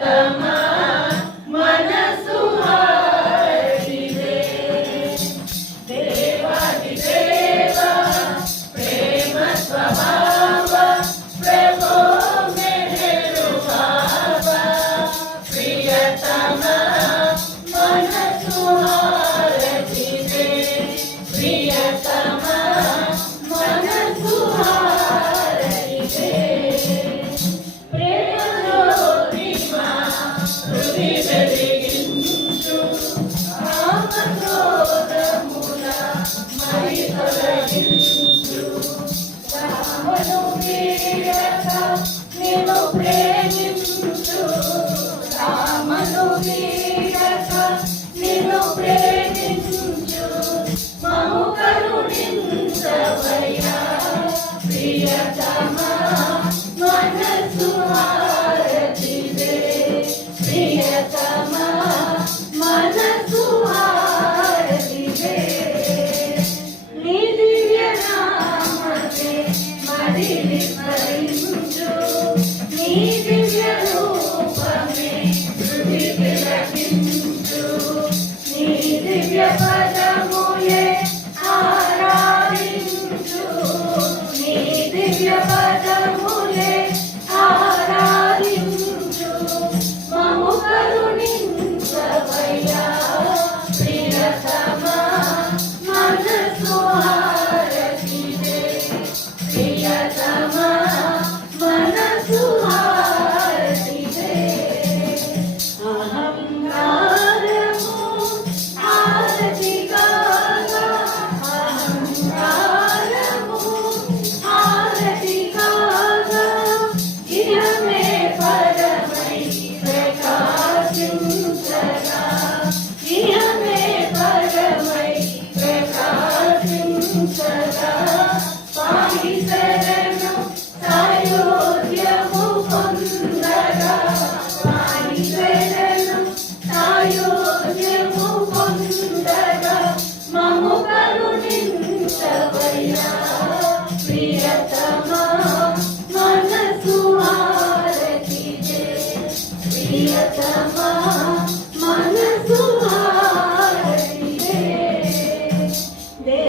ప్రియతమా మనసు హారిదే దేవాది దేవ ప్రేమ స్వభావ ప్రభో మెహరు బాబా ప్రియతమా మనసు హారిదే ప్రియతమా మనసు హారిదే నిన్ను ప్రేమించు రామను వీడక నిన్ను ప్రేమించు మము కరుణించవయ్యా ప్రియతమా మనసు హారతిదే ప్రియతమా మనసు హారతిదే నీ దివ్య నామమే మదిని స్మరించు నీ దివ్య రూపమే హృది తిలకించు నీ దివ్య పద